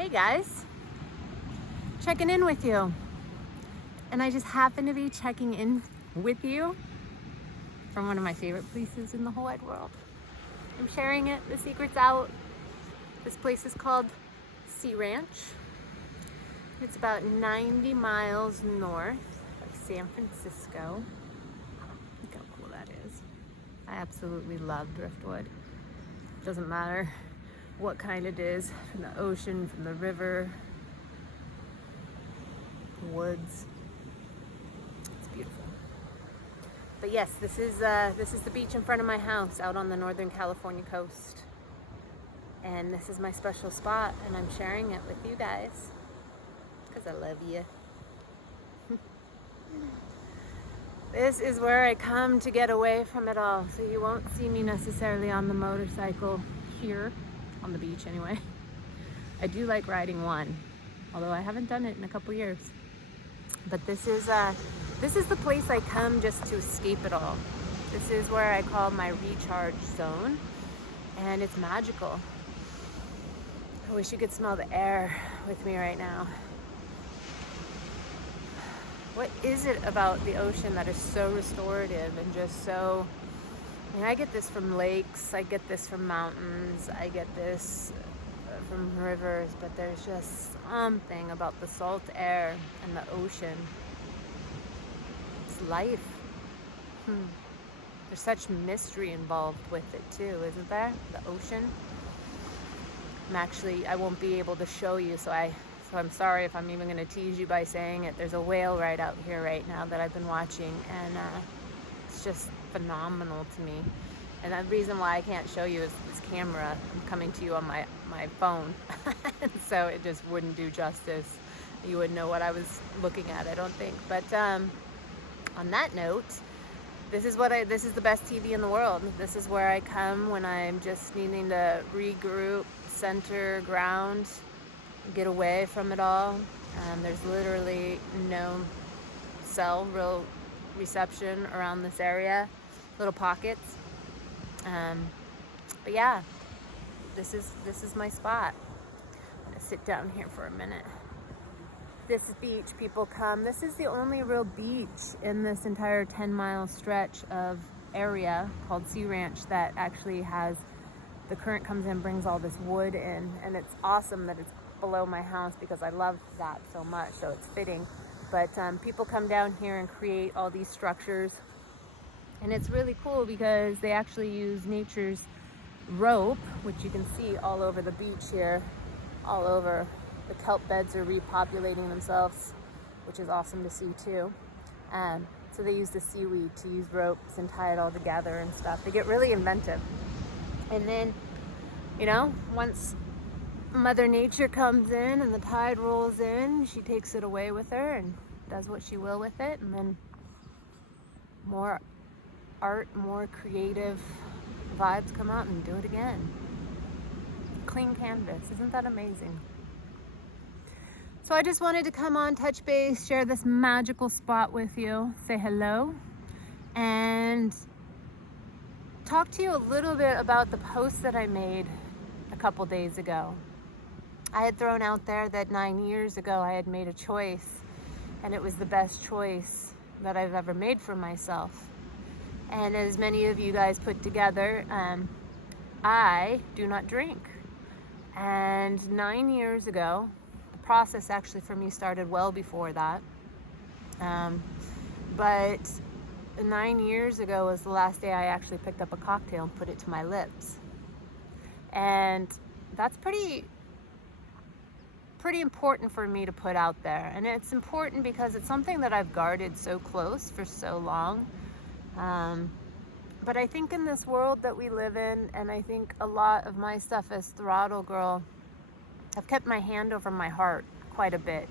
Hey guys, checking in with you. And I just happen to be checking in with you from one of my favorite places in the whole wide world. I'm sharing it, the secret's out. This place is called Sea Ranch. It's about 90 miles north of San Francisco. Look how cool that is. I absolutely love driftwood. Doesn't matter what kind it is, from the ocean, from the river, woods. It's beautiful. But yes, this is the beach in front of my house out on the Northern California coast. And this is my special spot, and I'm sharing it with you guys because I love you. This is where I come to get away from it all. So you won't see me necessarily on the motorcycle here on the beach anyway. I do like riding one, although I haven't done it in a couple years. But this is the place I come just to escape it all. This is where I call my recharge zone, and it's magical. I wish you could smell the air with me right now. What is it about the ocean that is so restorative and just so... I mean, I get this from lakes, I get this from mountains, I get this from rivers, but there's just something about the salt air and the ocean. It's life. There's such mystery involved with it too, isn't there? The ocean. I won't be able to show you, so I'm sorry if I'm even going to tease you by saying it. There's a whale right out here right now that I've been watching, and it's just phenomenal to me. And the reason why I can't show you is this camera. I'm coming to you on my phone, so it just wouldn't do justice. You wouldn't know what I was looking at, I don't think. But on that note, this is the best TV in the world. This is where I come when I'm just needing to regroup, center ground, get away from it all. There's literally no real reception around this area, little pockets. But yeah, this is my spot. I'm gonna sit down here for a minute. This beach, people come. This is the only real beach in this entire 10-mile stretch of area called Sea Ranch that actually has, the current comes in, brings all this wood in, and it's awesome that it's below my house because I love that so much, so it's fitting. But people come down here and create all these structures, and it's really cool because they actually use nature's rope, which you can see all over the beach here, all over. The kelp beds are repopulating themselves, which is awesome to see too. So they use the seaweed to use ropes and tie it all together and stuff. They get really inventive. And then, once Mother Nature comes in and the tide rolls in, she takes it away with her and does what she will with it. And then more art, more creative vibes come out and do it again. Clean canvas. Isn't that amazing? So I just wanted to come on, touch base, share this magical spot with you, say hello, and talk to you a little bit about the post that I made a couple days ago. I had thrown out there that 9 years ago I had made a choice, and it was the best choice that I've ever made for myself. And as many of you guys put together, I do not drink. And 9 years ago, the process actually for me started well before that. But 9 years ago was the last day I actually picked up a cocktail and put it to my lips. And that's pretty important for me to put out there. And it's important because it's something that I've guarded so close for so long. But I think in this world that we live in, and I think a lot of my stuff as Throttle Girl, I've kept my hand over my heart quite a bit.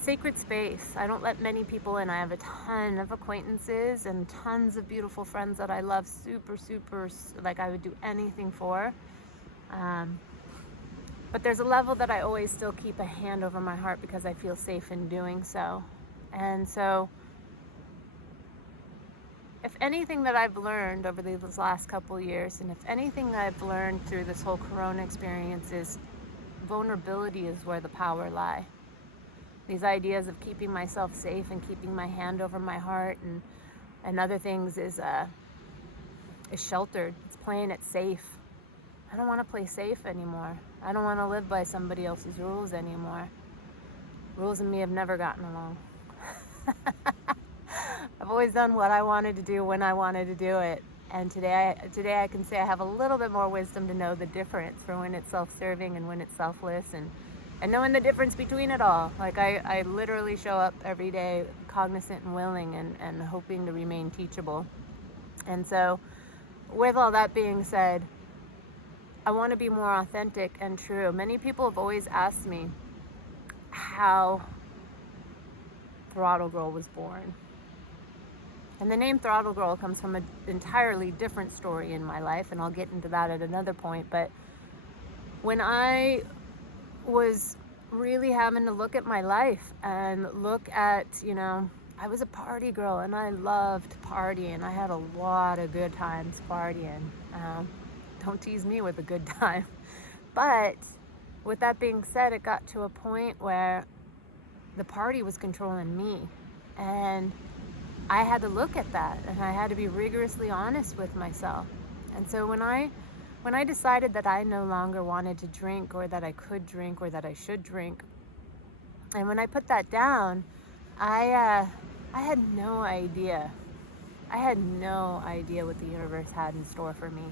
Sacred space. I don't let many people in. I have a ton of acquaintances and tons of beautiful friends that I love super, like I would do anything for. But there's a level that I always still keep a hand over my heart because I feel safe in doing so. And so if anything that I've learned over these last couple years, and if anything that I've learned through this whole Corona experience, is vulnerability is where the power lie. These ideas of keeping myself safe and keeping my hand over my heart and other things is sheltered. It's playing it safe. I don't want to play safe anymore. I don't want to live by somebody else's rules anymore. Rules and me have never gotten along. I've always done what I wanted to do when I wanted to do it. And today I can say I have a little bit more wisdom to know the difference for when it's self-serving and when it's selfless, and knowing the difference between it all. Like I literally show up every day cognizant and willing and hoping to remain teachable. And so with all that being said, I want to be more authentic and true. Many people have always asked me how Throttle Girl was born. And the name Throttle Girl comes from an entirely different story in my life, and I'll get into that at another point. But when I was really having to look at my life and look at, I was a party girl and I loved partying. I had a lot of good times partying. Don't tease me with a good time. But with that being said, it got to a point where the party was controlling me. And I had to look at that, and I had to be rigorously honest with myself. And so when I decided that I no longer wanted to drink, or that I could drink, or that I should drink, and when I put that down, I had no idea. I had no idea what the universe had in store for me.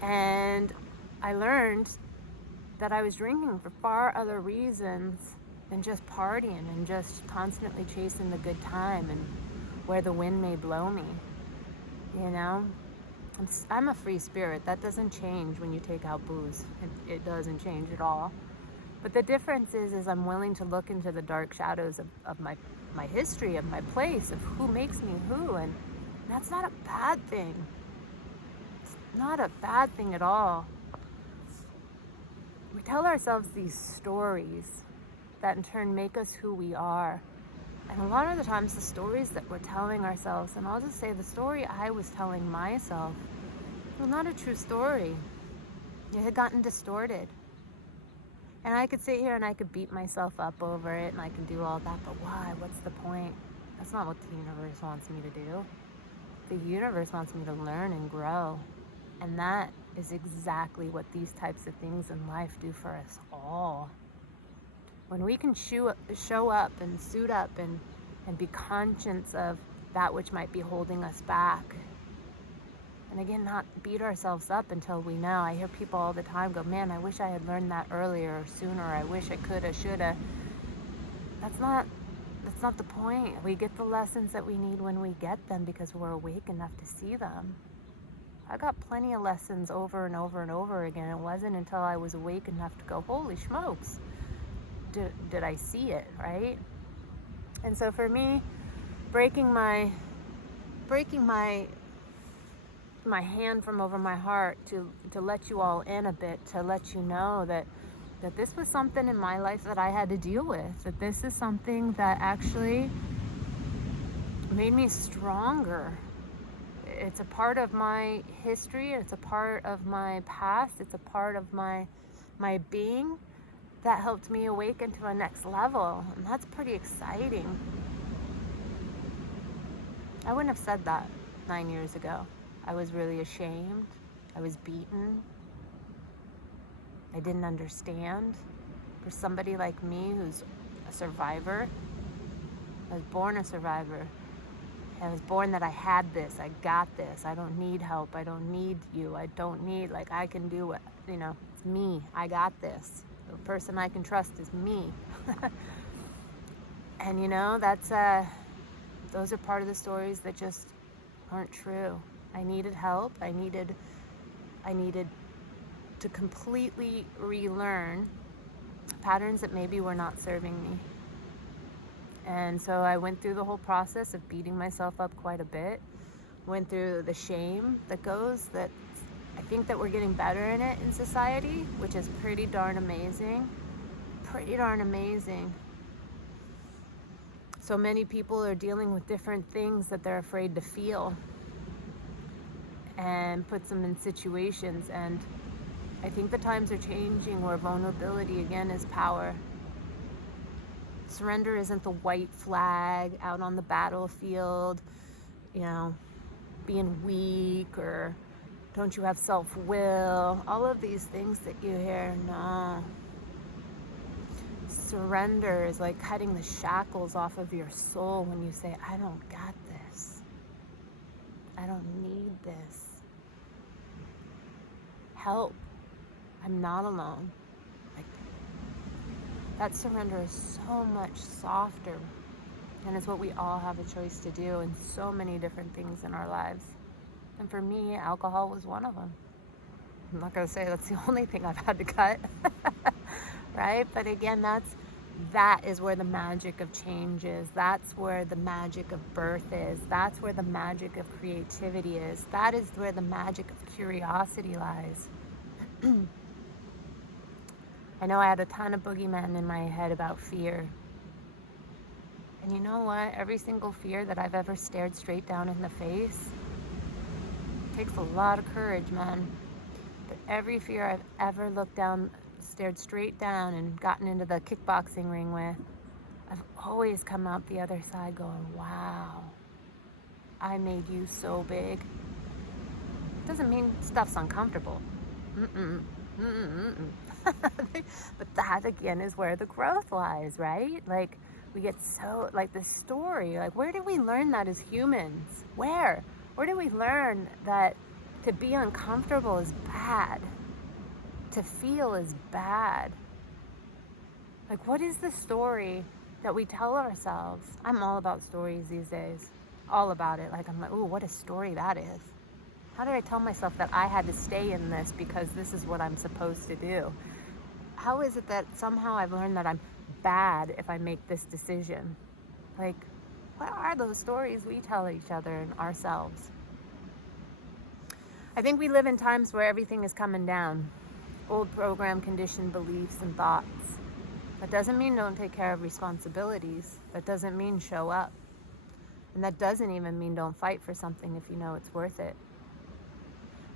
And I learned that I was drinking for far other reasons than just partying and just constantly chasing the good time and where the wind may blow me. I'm a free spirit. That doesn't change when you take out booze. It doesn't change at all. But the difference is I'm willing to look into the dark shadows of my history, of my place, of who makes me who, and that's not a bad thing. It's not a bad thing at all. We tell ourselves these stories that in turn make us who we are. And a lot of the times the stories that we're telling ourselves, and I'll just say the story I was telling myself, was not a true story. It had gotten distorted. And I could sit here and I could beat myself up over it and I can do all that, but why? What's the point? That's not what the universe wants me to do. The universe wants me to learn and grow. And that is exactly what these types of things in life do for us all. When we can show up and suit up and be conscious of that which might be holding us back. And again, not beat ourselves up until we know. I hear people all the time go, man, I wish I had learned that earlier or sooner. I wish I coulda, shoulda. That's not the point. We get the lessons that we need when we get them because we're awake enough to see them. I got plenty of lessons over and over and over again. It wasn't until I was awake enough to go, holy smokes, did I see it, right? And so for me, breaking my hand from over my heart to let you all in a bit, to let you know that this was something in my life that I had to deal with, that this is something that actually made me stronger. It's a part of my history, it's a part of my past, it's a part of my being that helped me awaken to a next level, and that's pretty exciting. I wouldn't have said that 9 years ago. I was really ashamed. I was beaten. I didn't understand. For somebody like me who's a survivor, I was born a survivor. I was born that I had this, I got this, I don't need help, I don't need you, I don't need, I can do it, it's me, I got this. The person I can trust is me. And that's, those are part of the stories that just aren't true. I needed help, I needed to completely relearn patterns that maybe were not serving me. And so I went through the whole process of beating myself up quite a bit. Went through the shame that goes, that I think that we're getting better in it in society, which is pretty darn amazing. Pretty darn amazing. So many people are dealing with different things that they're afraid to feel, and puts them in situations. And I think the times are changing where vulnerability again is power. Surrender isn't the white flag out on the battlefield, you know, being weak or don't you have self-will, all of these things that you hear. No. Surrender is like cutting the shackles off of your soul when you say, I don't got this. I don't need this. Help. I'm not alone. Like, that surrender is so much softer, and it's what we all have a choice to do in so many different things in our lives. And for me, alcohol was one of them. I'm not going to say that's the only thing I've had to cut, right? But again, that is where the magic of change is. That's where the magic of birth is. That's where the magic of creativity is. That is where the magic of curiosity lies. I know I had a ton of boogeymen in my head about fear. And you know what? Every single fear that I've ever stared straight down in the face takes a lot of courage, man. But every fear I've ever stared straight down and gotten into the kickboxing ring with, I've always come out the other side going, wow, I made you so big. Doesn't mean stuff's uncomfortable. But that again is where the growth lies, right? Like, we get so, like, the story, like, where did we learn that as humans? Where did we learn that to be uncomfortable is bad? To feel is bad? Like, what is the story that we tell ourselves? I'm all about stories these days. All about it. Like, I'm like, ooh, what a story that is. How did I tell myself that I had to stay in this because this is what I'm supposed to do? How is it that somehow I've learned that I'm bad if I make this decision? Like, what are those stories we tell each other and ourselves? I think we live in times where everything is coming down. Old program, conditioned beliefs and thoughts. That doesn't mean don't take care of responsibilities. That doesn't mean show up. And that doesn't even mean don't fight for something if you know it's worth it.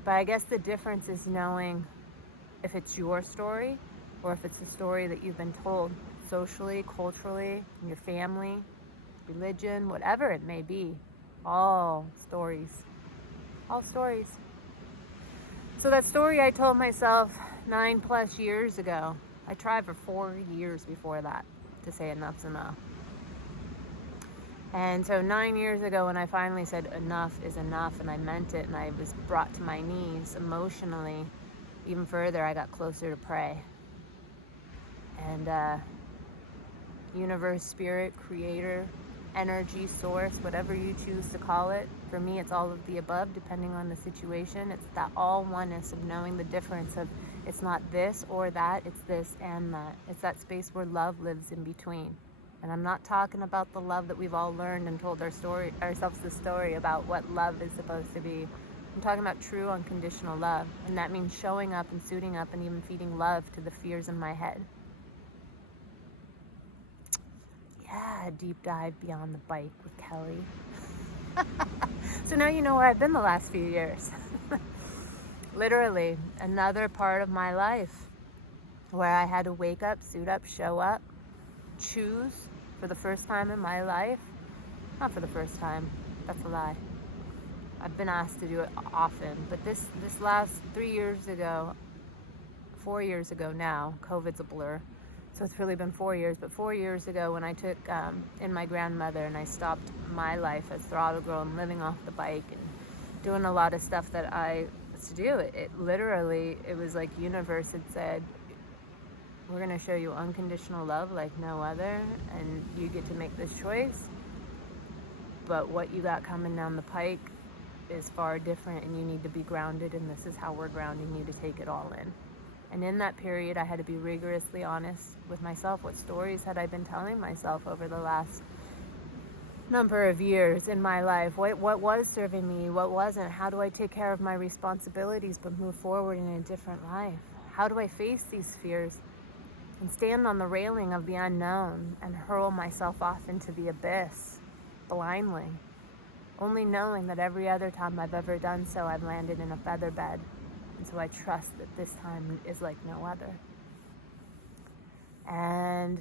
But I guess the difference is knowing if it's your story or if it's a story that you've been told socially, culturally, in your family, religion, whatever it may be. All stories. All stories. So that story I told myself 9+ years ago, I tried for 4 years before that to say enough's enough. And so 9 years ago when I finally said enough is enough and I meant it and I was brought to my knees emotionally, even further, I got closer to pray. And universe, spirit, creator, energy, source, whatever you choose to call it. For me, it's all of the above, depending on the situation. It's that all oneness of knowing the difference of it's not this or that, it's this and that. It's that space where love lives in between. And I'm not talking about the love that we've all learned and told ourselves the story about what love is supposed to be. I'm talking about true unconditional love. And that means showing up and suiting up and even feeding love to the fears in my head. Yeah, deep dive beyond the bike with Kelly. So now you know where I've been the last few years. Literally, another part of my life where I had to wake up, suit up, show up, choose for the first time in my life. Not for the first time, that's a lie. I've been asked to do it often, but this last 3 years ago, 4 years ago now, COVID's a blur, so it's really been 4 years, but 4 years ago when I took in my grandmother and I stopped my life as Throttle Girl and living off the bike and doing a lot of stuff that I was to do, it literally, it was like universe had said, we're going to show you unconditional love like no other, and you get to make this choice, but what you got coming down the pike is far different, and you need to be grounded, and this is how we're grounding you to take it all in. And in that period, I had to be rigorously honest with myself. What stories had I been telling myself over the last number of years in my life? What was serving me? What wasn't? How do I take care of my responsibilities but move forward in a different life? How do I face these fears and stand on the railing of the unknown and hurl myself off into the abyss blindly, only knowing that every other time I've ever done so, I've landed in a feather bed. And so I trust that this time is like no other. And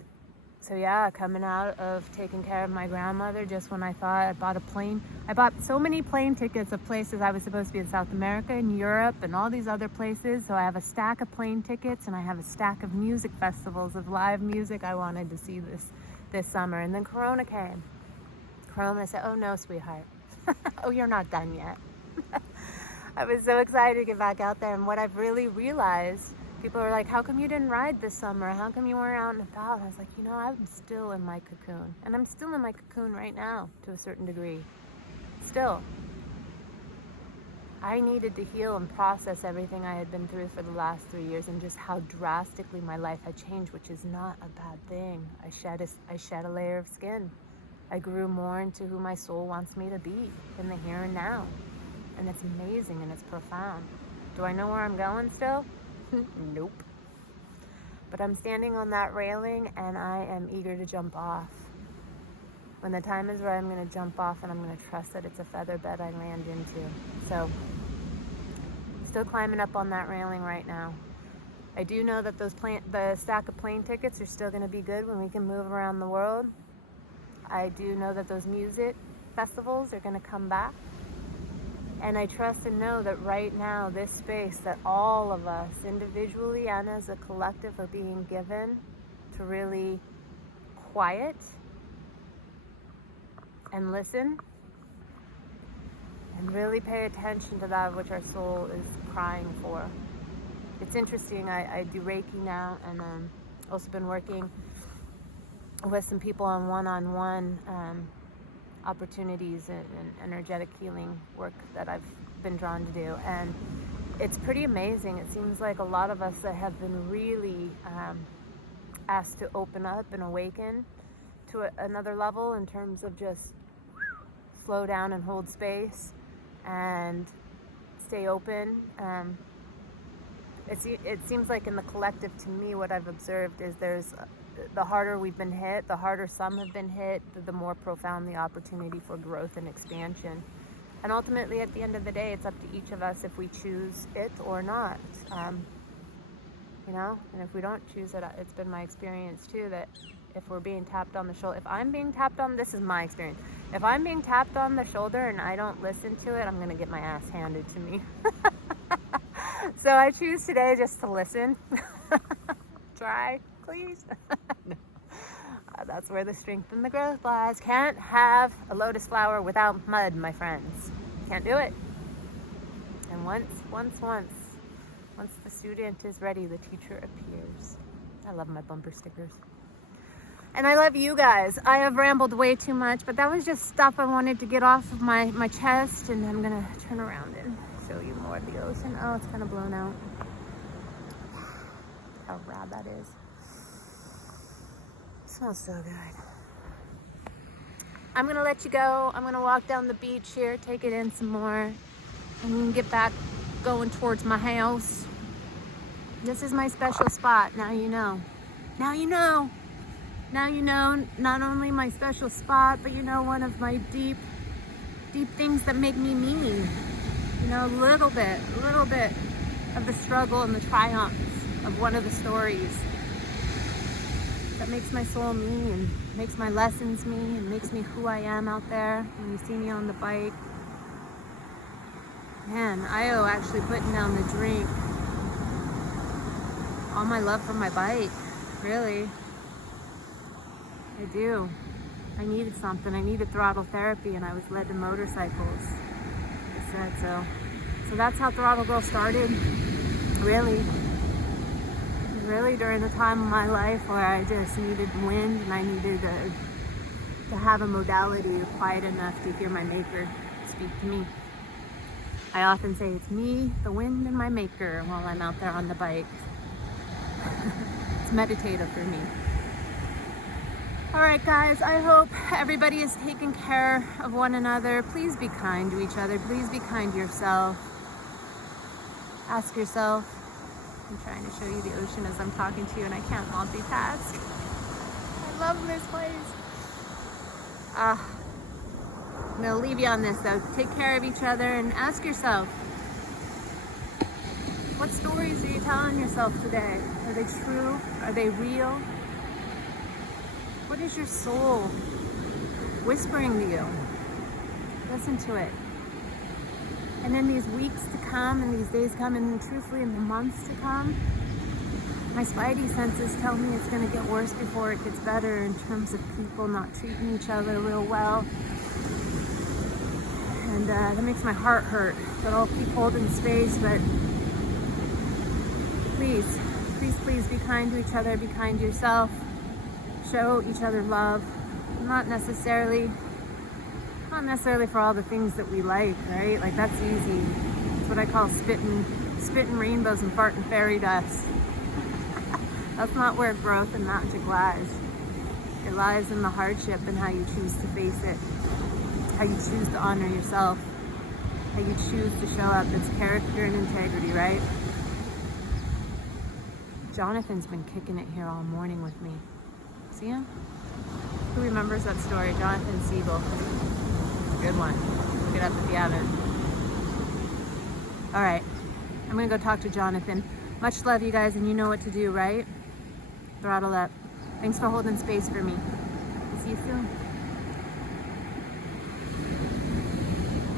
so yeah, coming out of taking care of my grandmother, just when I thought I bought so many plane tickets of places I was supposed to be in South America and Europe and all these other places. So I have a stack of plane tickets and I have a stack of music festivals of live music I wanted to see this summer. And then Corona came. Corona said, oh no, sweetheart. Oh, you're not done yet. I was so excited to get back out there. And what I've really realized, people are like, how come you didn't ride this summer? How come you weren't out and about? And I was like, I'm still in my cocoon. And I'm still in my cocoon right now to a certain degree. Still. I needed to heal and process everything I had been through for the last 3 years and just how drastically my life had changed, which is not a bad thing. I shed a layer of skin. I grew more into who my soul wants me to be in the here and now. And it's amazing and it's profound. Do I know where I'm going still? Nope. But I'm standing on that railing and I am eager to jump off. When the time is right, I'm going to jump off and I'm going to trust that it's a feather bed I land into. So, still climbing up on that railing right now. I do know that the stack of plane tickets are still going to be good when we can move around the world. I do know that those music festivals are going to come back. And I trust and know that right now, this space that all of us individually and as a collective are being given to really quiet and listen and really pay attention to that which our soul is crying for. It's interesting, I do Reiki now, and also been working with some people on one-on-one opportunities and energetic healing work that I've been drawn to do, and it's pretty amazing. It seems like a lot of us that have been really asked to open up and awaken to another level in terms of just slow down and hold space and stay open. It seems like in the collective, to me, what I've observed is the harder we've been hit, the harder some have been hit, the more profound the opportunity for growth and expansion. And ultimately, at the end of the day, it's up to each of us if we choose it or not. And if we don't choose it, it's been my experience too that if we're being tapped on the shoulder, if I'm being tapped on, this is my experience. If I'm being tapped on the shoulder and I don't listen to it, I'm going to get my ass handed to me. So I choose today just to listen. Try, please. No. That's where the strength and the growth lies. Can't have a lotus flower without mud, my friends. Can't do it. And once the student is ready, the teacher appears. I love my bumper stickers. And I love you guys. I have rambled way too much, but that was just stuff I wanted to get off of my chest, and I'm gonna turn around and show you more of the ocean. Oh, it's kind of blown out. How rad that is. Smells so good. I'm gonna let you go. I'm gonna walk down the beach here, take it in some more, and get back going towards my house. This is my special spot. Now you know. Now you know. Now you know not only my special spot, but you know one of my deep things that make me me. You know, a little bit of the struggle and the triumphs of one of the stories that makes my soul me and makes my lessons me and makes me who I am out there. When you see me on the bike, man, I owe actually putting down the drink all my love for my bike, really. I do. I needed something. I needed throttle therapy, and I was led to motorcycles. I said so. So that's how Throttle Girl started. Really during the time of my life where I just needed wind and I needed to have a modality quiet enough to hear my maker speak to me. I often say it's me, the wind, and my maker while I'm out there on the bike. It's meditative for me. All right, guys, I hope everybody is taking care of one another. Please be kind to each other. Please be kind to yourself. Ask yourself. I'm trying to show you the ocean as I'm talking to you, and I can't multitask. I love this place. I'm gonna leave you on this, though. Take care of each other and ask yourself, What stories are you telling yourself today? Are they true? Are they real? What is your soul whispering to you? Listen to it. And in these weeks to come, and these days come, and truthfully in the months to come, my spidey senses tell me it's going to get worse before it gets better in terms of people not treating each other real well. And that makes my heart hurt. But I'll keep holding space. But please, please, please be kind to each other. Be kind to yourself. Show each other love. Not necessarily for all the things that we like, right? Like, that's easy. It's what I call spitting rainbows and farting fairy dust. That's not where growth and magic lies. It lies in the hardship and how you choose to face it. How you choose to honor yourself. How you choose to show up. It's character and integrity, right? Jonathan's been kicking it here all morning with me. See him? Who remembers that story? Jonathan Siegel. Good one. Look it up if you haven't. All right. I'm going to go talk to Jonathan. Much love, you guys, and you know what to do, right? Throttle up. Thanks for holding space for me. See you soon.